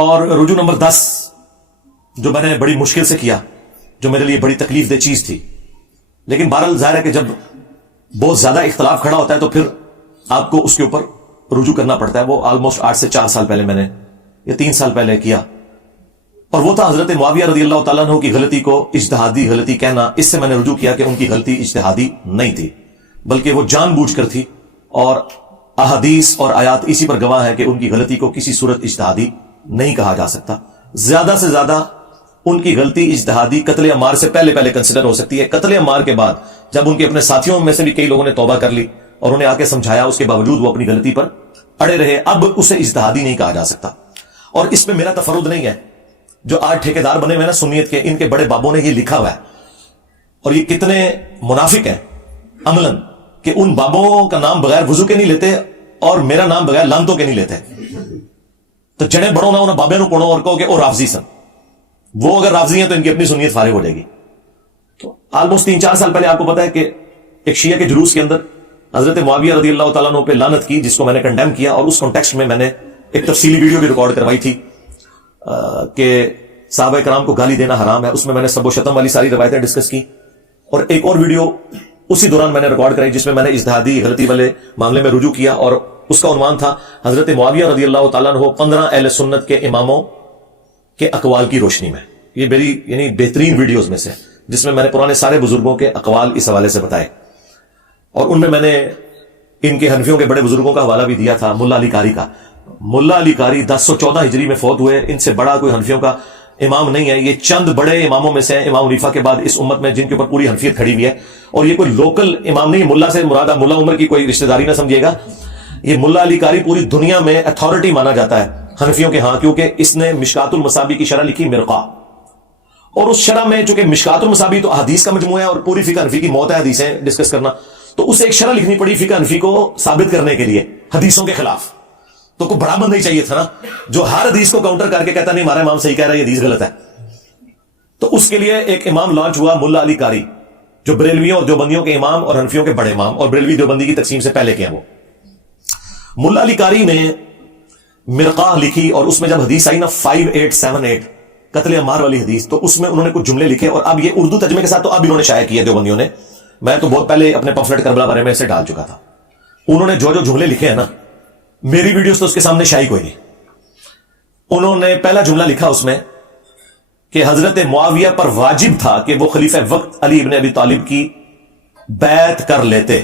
اور رجوع نمبر 10 جو میں نے بڑی مشکل سے کیا، جو میرے لیے بڑی تکلیف دہ چیز تھی، لیکن بہرحال ظاہر ہے کہ جب بہت زیادہ اختلاف کھڑا ہوتا ہے تو پھر آپ کو اس کے اوپر رجوع کرنا پڑتا ہے. وہ آلموسٹ 8 سے 4 سال پہلے میں نے یا 3 سال پہلے کیا، اور وہ تھا حضرت معاویہ رضی اللہ تعالیٰ عنہ کی غلطی کو اجتہادی غلطی کہنا. اس سے میں نے رجوع کیا کہ ان کی غلطی اجتہادی نہیں تھی بلکہ وہ جان بوجھ کر تھی، اور احادیث اور آیات اسی پر گواہ ہے کہ ان کی غلطی کو کسی صورت اجتہادی نہیں کہا جا سکتا. زیادہ سے زیادہ ان کی غلطی اجتہادی قتل عمار سے پہلے کنسیڈر ہو سکتی ہے. قتل عمار کے بعد جب ان کے اپنے ساتھیوں میں سے بھی کئی لوگوں نے توبہ کر لی اور انہیں آ کے سمجھایا، اس کے باوجود وہ اپنی غلطی پر اڑے رہے، اب اسے اجتہادی نہیں کہا جا سکتا. اور اس میں میرا تفرد نہیں ہے. جو آج ٹھیکیدار بنے ہوئے نا سنیت کے، ان کے بڑے بابوں نے یہ لکھا ہوا ہے، اور یہ کتنے منافق ہیں عملاً کہ ان بابوں کا نام بغیر وضو کے نہیں لیتے اور میرا نام بغیر لانتوں کے نہیں لیتے. تو جڑے بڑھو نہ انہیں بابے نو پڑھو اور کہو کہ او رافضی سن. وہ اگر رافضی ہیں تو ان کی اپنی سنیت فارغ ہو جائے گی. تو آلموسٹ 3-4 سال پہلے آپ کو پتا ہے کہ ایک شیعہ کے جلوس کے اندر حضرت معاویہ رضی اللہ تعالیٰ عنہ پہ لعنت کی، جس کو میں نے کنڈیم کیا، اور اس کانٹیکسٹ میں نے ایک تفصیلی ویڈیو بھی ریکارڈ کروائی تھی کہ صحابہ کرام کو گالی دینا حرام ہے. اس میں نے سب و شتم والی ساری روایتیں ڈسکس کی، اور ایک اور ویڈیو اسی دوران میں نے ریکارڈ کرائی جس میں نے اجتہادی غلطی والے معاملے میں رجوع کیا، اور اس کا عنوان تھا حضرت معاویہ رضی اللہ تعالیٰ عنہ 15 اہل سنت کے اماموں کے اقوال کی روشنی میں. یہ میری بہترین ویڈیوز میں سے جس میں نے پرانے سارے بزرگوں کے اقوال اس حوالے سے بتائے، اور ان میں نے ان کے حنفیوں کے بڑے بزرگوں کا حوالہ بھی دیا تھا. ملا علی قاری کا. ملا علی قاری 1014 ہجری میں فوت ہوئے. ان سے بڑا کوئی حنفیوں کا امام نہیں ہے. یہ چند بڑے اماموں میں سے ہیں امام حنیفہ کے بعد اس امت میں جن کے اوپر پوری حنفیت کھڑی ہوئی ہے. اور یہ کوئی لوکل امام نہیں. ملا سے مراد ملا عمر کی کوئی رشتہ داری نہ سمجھیے گا. یہ ملا علی قاری پوری دنیا میں اتھارٹی مانا جاتا ہے حنفیوں کے ہاں، کیونکہ اس نے مشکات المصابیح کی شرح لکھی مرقہ، اور اس شرح میں چونکہ مشکات المصابیح تو حدیث کا مجموعہ ہے اور پوری فقہ حنفی کی موت ہے حدیثیں ڈسکس کرنا، تو اسے ایک شرح لکھنی پڑی فقہ حنفی کو ثابت کرنے کے لیے حدیثوں کے خلاف. تو کوئی بڑا بندہ ہی چاہیے تھا نا جو ہر حدیث کو کاؤنٹر کر کے کہتا نہیں ہمارا امام صحیح کہہ رہا ہے، یہ حدیث غلط ہے. تو اس کے لیے ایک امام لانچ ہوا ملا علی قاری، جو بریلویوں اور دیوبندیوں کے امام اور حنفیوں کے بڑے امام، اور بریلوی دیوبندی کی تقسیم سے پہلے کے ہیں. وہ ملا علی قاری نے مرقہ لکھی، اور اس میں جب حدیث آئی نا 5878 قتل عمار والی حدیث، تو اس میں انہوں نے کچھ جملے لکھے، اور اب یہ اردو ترجمے کے ساتھ تو اب انہوں نے شائع کیا دیوبندیوں نے. میں تو بہت پہلے اپنے پمفلٹ کربلا بارے میں اسے ڈال چکا تھا. انہوں نے جو جملے لکھے ہیں نا، میری ویڈیوز تو اس کے سامنے شائع کوئی نہیں. انہوں نے پہلا جملہ لکھا اس میں کہ حضرت معاویہ پر واجب تھا کہ وہ خلیفہ وقت علی ابن ابی طالب کی بیعت کر لیتے.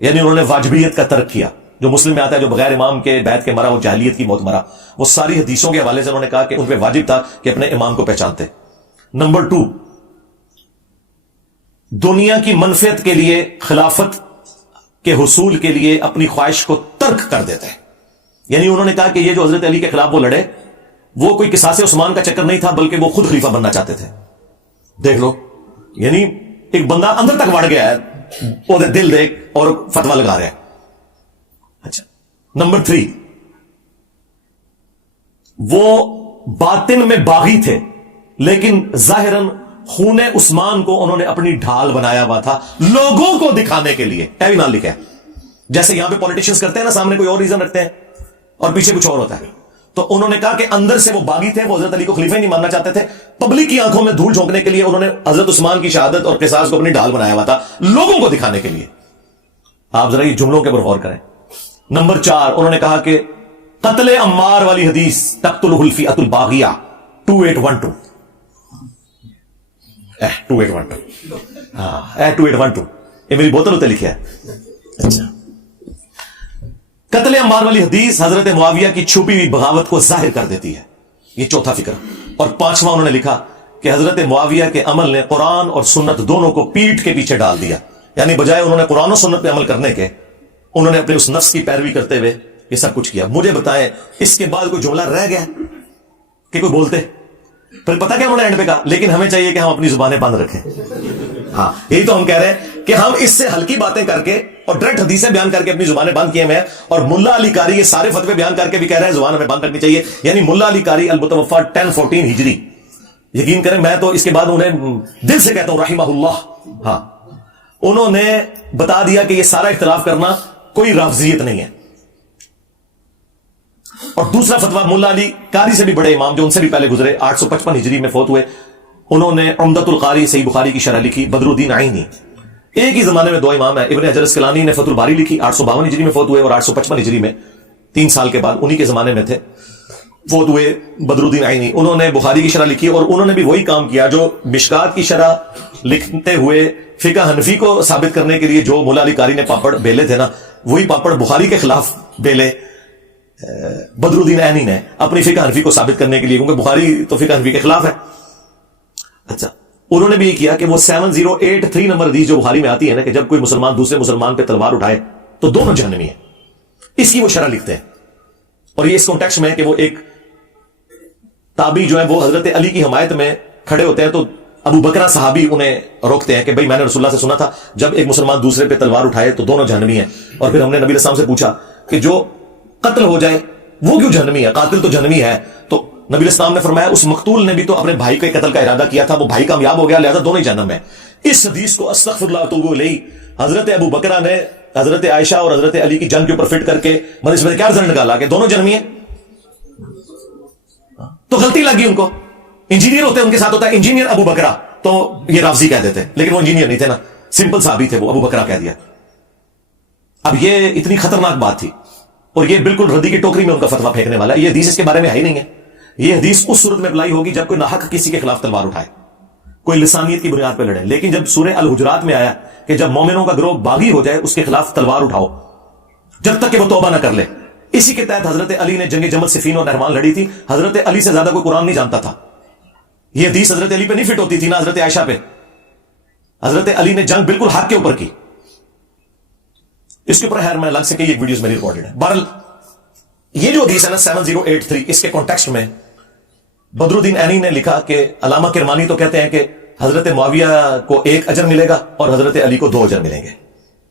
یعنی انہوں نے واجبیت کا ترک کیا. جو مسلم میں آتا ہے جو بغیر امام کے بیعت کے مرا وہ جاہلیت کی موت مرا. وہ ساری حدیثوں کے حوالے سے انہوں نے کہا کہ ان پہ واجب تھا کہ اپنے امام کو پہچانتے. نمبر 2، دنیا کی منفعت کے لیے خلافت کے حصول کے لیے اپنی خواہش کو ترک کر دیتے. یعنی انہوں نے کہا کہ یہ جو حضرت علی کے خلاف وہ لڑے، وہ کوئی قصاص عثمان کا چکر نہیں تھا بلکہ وہ خود خلیفہ بننا چاہتے تھے. دیکھ لو، یعنی ایک بندہ اندر تک بڑھ گیا ہے، وہ دل دیکھ اور فتویٰ لگا رہے ہیں. اچھا، نمبر 3، وہ باطن میں باغی تھے لیکن ظاہراً خون عثمان کو انہوں نے اپنی ڈھال بنایا ہوا تھا لوگوں کو دکھانے کے لیے. بھی نام لکھا ہے، جیسے یہاں پہ پولیٹیشنز کرتے ہیں نا، سامنے کوئی اور ریزن رکھتے ہیں اور پیچھے کچھ اور ہوتا ہے. تو انہوں نے کہا کہ اندر سے وہ باغی تھے، وہ حضرت علی کو خلیفہ ہی نہیں ماننا چاہتے تھے. پبلک کی آنکھوں میں دھول جھونکنے کے لیے انہوں نے حضرت عثمان کی شہادت اور قصاص کو اپنی ڈھال بنایا ہوا تھا لوگوں کو دکھانے کے لیے. آپ ذرا یہ جملوں کے اوپر غور کریں. نمبر 4، انہوں نے کہا کہ قتل عمار والی حدیث تقتلہ الفئۃ الباغیہ 2812 2812 یہ میری بوتل ہوتے لکھا ہے. اچھا، قتل عمار والی حدیث حضرت معاویہ کی چھپی ہوئی بغاوت کو ظاہر کر دیتی ہے. یہ چوتھا فکر. اور 5واں انہوں نے لکھا کہ حضرت معاویہ کے عمل نے قرآن اور سنت دونوں کو پیٹھ کے پیچھے ڈال دیا. یعنی بجائے انہوں نے قرآن و سنت پہ عمل کرنے کے، انہوں نے اپنے اس نفس کی پیروی کرتے ہوئے یہ سب کچھ کیا. مجھے بتائیں اس کے بعد کوئی جملہ رہ گیا کہ کوئی بولتے؟ پھر پتہ کیا انہوں نے اینڈ پہ کہا، لیکن ہمیں چاہیے کہ ہم اپنی زبانیں بند رکھیں. ہاں، یہی تو ہم کہہ رہے ہیں کہ ہم اس سے ہلکی باتیں کر کے اور ڈائریکٹ حدیثیں بیان کر کے اپنی زبانیں بند کیے ہیں. اور ملا علی قاری یہ سارے فتوے بیان کر کے بھی کہہ رہے ہیں زبان ہمیں بند رکھنی چاہیے. یعنی ملا علی قاری المتوفی 1014 ہجری، یقین کریں میں تو اس کے بعد انہیں دل سے کہتا ہوں رحمہ اللہ. ہاں، انہوں نے بتا دیا کہ یہ سارا اختلاف کرنا کوئی رافضیت نہیں ہے. اور دوسرا فتویٰ ملا علی قاری سے بھی بڑے امام جو ان سے بھی پہلے گزرے 855 ہجری میں فوت ہوئے، انہوں نے عمدۃ القاری صحیح بخاری کی شرح لکھی، بدر الدین عینی۔ ایک ہی زمانے میں دو امام ہیں، ابن حجر اسقلانی نے فتح الباری لکھی، 852 ہجری میں فوت ہوئے، اور 855 ہجری میں 3 سال کے بعد انہی کے زمانے میں تھے فوت ہوئے بدر الدین عینی۔ انہوں نے بخاری کی شرح لکھی، اور انہوں نے بھی وہی کام کیا جو مشکات کی شرح لکھتے ہوئے فقہ حنفی کو ثابت کرنے کے لیے جو مولا علی قاری نے پاپڑ بیلے تھے نا، وہی پاپڑ بخاری کے خلاف بیلے بدر الدین عینی نے اپنی فقہ حنفی کو ثابت کرنے کے لیے، کیونکہ بخاری تو فقہ حنفی کے خلاف ہے۔ اچھا، انہوں نے بھی یہ کیا کہ وہ 7083 نمبر حدیث جو بخاری میں آتی ہے نا کہ جب کوئی مسلمان دوسرے مسلمان پہ تلوار اٹھائے تو دونوں جہنمی ہیں، اس کی وہ شرح لکھتے ہیں۔ اور یہ اس کانٹیکسٹ میں ہے کہ وہ ایک تابعی جو ہے وہ حضرت علی کی حمایت میں کھڑے ہوتے ہیں، تو ابو بکرہ صحابی انہیں روکتے ہیں کہ بھئی میں نے رسول اللہ سے سنا تھا جب ایک مسلمان دوسرے پہ تلوار اٹھائے تو دونوں جہنمی ہیں، اور پھر ہم نے نبی علیہ السلام سے پوچھا کہ جو قتل ہو جائے وہ کیوں جہنمی ہے، قاتل تو جہنمی ہے؟ تو نبی علیہ السلام نے فرمایا اس مقتول نے بھی تو اپنے بھائی کے قتل کا ارادہ کیا تھا، وہ بھائی کامیاب ہو گیا، لہذا دونوں ہی جہنم میں۔ اس حدیث کو استغفر اللہ واتوب الیہ حضرت ابو بکرہ نے حضرت عائشہ اور حضرت علی کی جنگ کے اوپر فٹ کر کے اس میں کیا رزلٹ نکالا کہ دونوں جہنمی ہیں، تو غلطی لگی ان کو۔ انجینئر ہوتے ان کے ساتھ ہوتا ہے انجینئر ابو بکرہ، تو یہ رافضی کہہ دیتے، لیکن وہ انجینئر نہیں تھے نا، سمپل صحابی تھے، وہ ابو بکرہ کہہ دیا۔ اب یہ اتنی خطرناک بات تھی، اور یہ بالکل ردی کی ٹوکری میں ان کا فتویٰ پھینکنے والا ہے۔ یہ حدیث اس کے بارے میں ہے ہی نہیں ہے، یہ حدیث اس صورت میں اپلائی ہوگی جب کوئی ناحق کسی کے خلاف تلوار اٹھائے، کوئی لسانیت کی بنیاد پہ لڑے۔ لیکن جب سورہ الحجرات میں آیا کہ جب مومنوں کا گروہ باغی ہو جائے اس کے خلاف تلوار اٹھاؤ جب تک کہ وہ توبہ نہ کر لے، اسی کے تحت حضرت علی نے جنگ جمل صفین اور نہروان لڑی تھی۔ حضرت علی سے زیادہ کوئی قرآن نہیں جانتا تھا، یہ حدیث حضرت علی پہ نہیں فٹ ہوتی تھی، نہ حضرت عائشہ پہ۔ حضرت علی نے جنگ بالکل حق کے اوپر کی، اس کے اوپر خیر میں الگ سے کہ ایک ویڈیوز میری ریکارڈڈ ہے۔ بہرحال یہ جو حدیث ہے نا 7083، اس کے کانٹیکسٹ میں بدر الدین عینی نے لکھا کہ علامہ کرمانی تو کہتے ہیں کہ حضرت معاویہ کو 1 اجر ملے گا اور حضرت علی کو 2 اجر ملیں گے،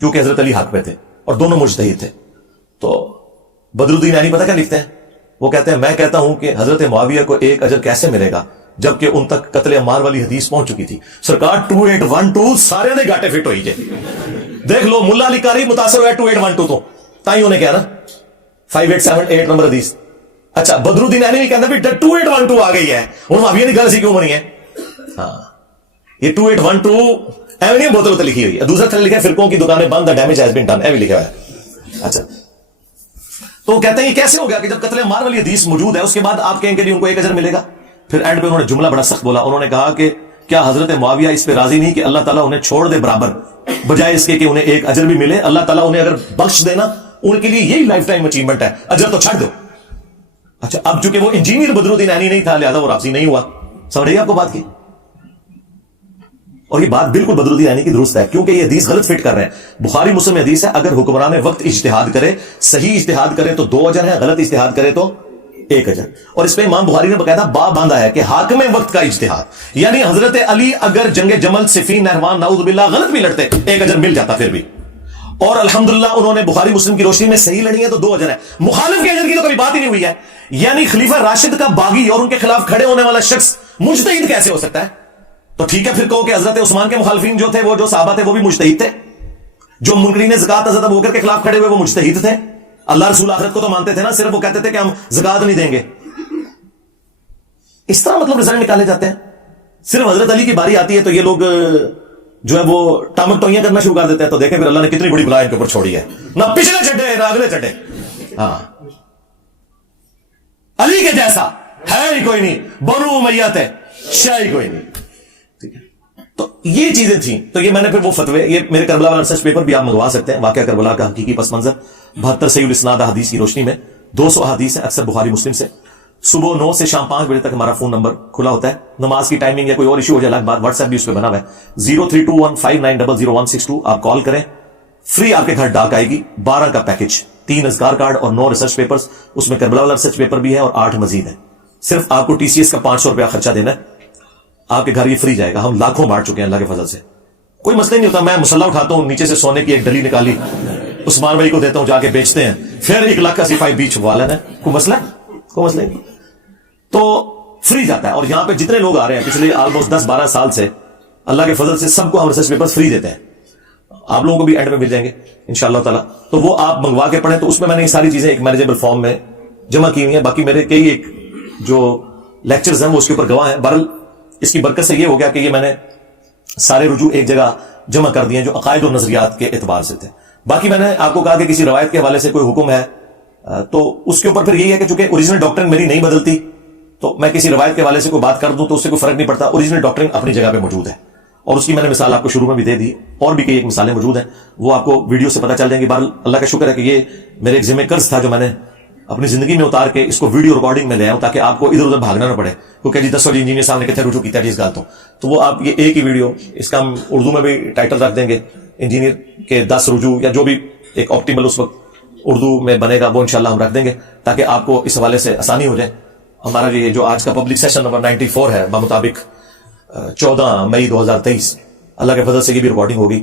کیونکہ حضرت علی حق پہ تھے اور دونوں مجتہد تھے۔ تو بدر الدین عینی پتہ کیا لکھتے ہیں؟ وہ کہتے ہیں میں کہتا ہوں کہ حضرت معاویہ کو 1 اجر کیسے ملے گا جبکہ ان تک قتل عمار والی حدیث پہنچ چکی تھی۔ سرکار 2812 سارے نے گاٹے فٹ ہوئی جے، دیکھ لو ملا علی قاری متاثر ہوا 2812 تو تائیں انہیں کہا نا 5878 نمبر حدیث۔ اچھا بدر الدین عینی بھی کہتا ہے 2812 آ گئی ہے، اور معاویہ کی گل سی کیوں بنی ہے؟ ہاں یہ 2812 ایویں نہیں بوتل لکھی ہوئی ہے، دوسرا تھلے لکھا ہے فرقوں کی دکانیں بند، ڈیمیج ہیز بین ڈن، ایویں لکھا ہوا ہے۔ اچھا تو وہ کہتے ہیں یہ کیسے ہو گیا کہ جب قتل عمار والی حدیث موجود ہے اس کے بعد آپ کہیں گے ان کو 1 اجر ملے گا؟ پھر اینڈ پہ انہوں نے جملہ بڑا سخت بولا، انہوں نے کہا کہ کیا حضرت معاویہ اس پہ راضی نہیں کہ اللہ تعالیٰ انہیں چھوڑ دے برابر، بجائے اس کے کہ انہیں 1 اجر بھی ملے؟ اللہ تعالیٰ انہیں اگر بخش دینا ان کے لیے یہی لائف ٹائم اچیومنٹ ہے، اجر تو چھڑ دو۔ اچھا اب چونکہ وہ انجینئر بدر الدین عینی نہیں تھا لہذا وہ راضی نہیں ہوا، سمجھ رہی آپ کو بات کی؟ اور یہ بات بالکل بدر الدین عینی کی درست ہے، کیونکہ یہ حدیث غلط فٹ کر رہے ہیں۔ بخاری مسلم میں حدیث ہے اگر حکمران وقت اجتہاد کرے، صحیح اجتہاد کرے تو 2 اجر ہیں، غلط اجتہاد کرے تو 1 اجر۔ اور اس پہ امام بخاری نے باقاعدہ باب باندھا ہے کہ حاکم وقت کا اجتہاد، یعنی حضرت علی اگر جنگ جمل صفین نہروان نعوذ باللہ غلط بھی لڑتے 1 اجر مل جاتا پھر بھی، اور الحمدللہ انہوں نے بخاری مسلم کی روشنی میں صحیح لڑی ہے تو 2 اجر ہے۔ مخالف کے اجر کی تو کبھی بات ہی نہیں ہوئی ہے، یعنی خلیفہ راشد کا باغی اور ان کے خلاف کھڑے ہونے والا شخص مجتہد کیسے ہو سکتا ہے؟ تو ٹھیک ہے پھر کہو کہ حضرت عثمان کے مخالفین جو تھے، وہ جو صحابہ تھے وہ بھی مجتہد تھے، جو منکرین زکات حضرت ابو بکر کے خلاف کھڑے ہوئے وہ مجتہد تھے، اللہ رسول آخرت کو تو مانتے تھے نا، صرف وہ کہتے تھے کہ ہم زکات نہیں دیں گے۔ اس طرح مطلب رزلٹ نکالے جاتے ہیں۔ صرف حضرت علی کی باری آتی ہے تو یہ لوگ جو ہے وہ ٹامک ٹوئیاں کرنا شروع کر دیتے ہیں، تو دیکھیں پھر اللہ نے کتنی بڑی بلا ان کے اوپر چھوڑی ہے، نہ پچھلے چڈے نہ اگلے چڈے۔ ہاں علی کے جیسا ہے ہی کوئی نہیں، بنو امیہ ہے شاہ ہی کوئی نہیں۔ تو یہ چیزیں تھیں، تو یہ میں نے پھر وہ فتوے، یہ میرے کربلا والا ریسرچ پیپر بھی آپ منگوا سکتے ہیں، واقعہ کربلا کا حقیقی پس منظر 72 صحیح الاسناد احادیث کی روشنی میں 200 احادیث ہیں اکثر بخاری مسلم سے۔ صبح 9 سے شام 5 بجے تک ہمارا فون نمبر کھلا ہوتا ہے، نماز کی ٹائمنگ یا کوئی اور ایشو ہو جائے الگ بات، واٹس ایپ بھی اس پہ بنا ہوا ہے 032159000162، آپ کال کریں، فری آپ کے گھر ڈاک آئے گی، 12 کا پیکج، 3 اذکار کارڈ اور 9 ریسرچ پیپرز، اس میں کربلا والا ریسرچ پیپر بھی ہے اور 8 مزید ہے۔ صرف آپ کو ٹی سی ایس کا 500 روپیہ خرچہ دینا ہے، آپ کے گھر یہ فری جائے گا، ہم لاکھوں بانٹ چکے ہیں اللہ کے فضل سے، کوئی مسئلہ نہیں ہوتا۔ میں مسلح اٹھاتا ہوں، نیچے سے سونے کی ایک ڈلی نکالی، عثمان بھائی کو دیتا ہوں، جا کے بیچتے ہیں، پھر 1,80,000 بیچ ہوا لینا ہے، کوئی مسئلہ نہیں، تو فری جاتا ہے۔ اور یہاں پہ جتنے لوگ آ رہے ہیں پچھلے آلموسٹ 10-12 سال سے اللہ کے فضل سے سب کو ہم ریسرچ پیپر فری دیتے ہیں، آپ لوگوں کو بھی اینڈ میں مل جائیں گے انشاءاللہ تعالی، تو وہ آپ منگوا کے پڑھیں۔ تو اس میں نے یہ ساری چیزیں ایک مینیجیبل فارم میں جمع کی ہوئی ہیں. باقی میرے کئی ایک جو لیکچرز ہیں وہ اس کے اوپر گواہ ہیں. بہرحال اس کی برکت سے یہ ہو گیا کہ یہ میں نے سارے رجوع ایک جگہ جمع کر دیے جو عقائد اور نظریات کے اعتبار سے تھے. باقی میں نے آپ کو کہا کہ کسی روایت کے حوالے سے کوئی حکم ہے تو اس کے اوپر پھر یہی ہے کہ چونکہ اوریجنل ڈاکٹرن میری نہیں بدلتی تو میں کسی روایت کے حوالے سے کوئی بات کر دوں تو اس سے کوئی فرق نہیں پڑتا. اوریجنل ڈاکٹرن اپنی جگہ پہ موجود ہے اور اس کی میں نے مثال آپ کو شروع میں بھی دے دی. اور بھی کئی ایک مثالیں موجود ہیں, وہ آپ کو ویڈیو سے پتہ چل جائیں گی. بہرحال اللہ کا شکر ہے کہ یہ میرے ایک ذمہ قرض تھا جو میں نے اپنی زندگی میں اتار کے اس کو ویڈیو ریکارڈنگ میں لے آؤں تاکہ آپ کو ادھر ادھر بھاگنا نہ پڑے. کیونکہ جی 10 انجینئر صاحب نے کتنے رجوع کیا جی اس گال تو وہ آپ یہ ایک ہی ویڈیو, اس کا ہم اردو میں بھی ٹائٹل رکھ دیں گے انجینئر کے 10 رجوع یا جو بھی ایک آپٹیمل اس وقت اردو میں بنے گا وہ انشاءاللہ ہم رکھ دیں گے تاکہ آپ کو اس حوالے سے آسانی ہو جائے. ہمارا یہ جو آج کا پبلک سیشن نمبر 94 ہے بمطابق 14 مئی 2023, اللہ کے فضل سے یہ بھی ریکارڈنگ ہوگی.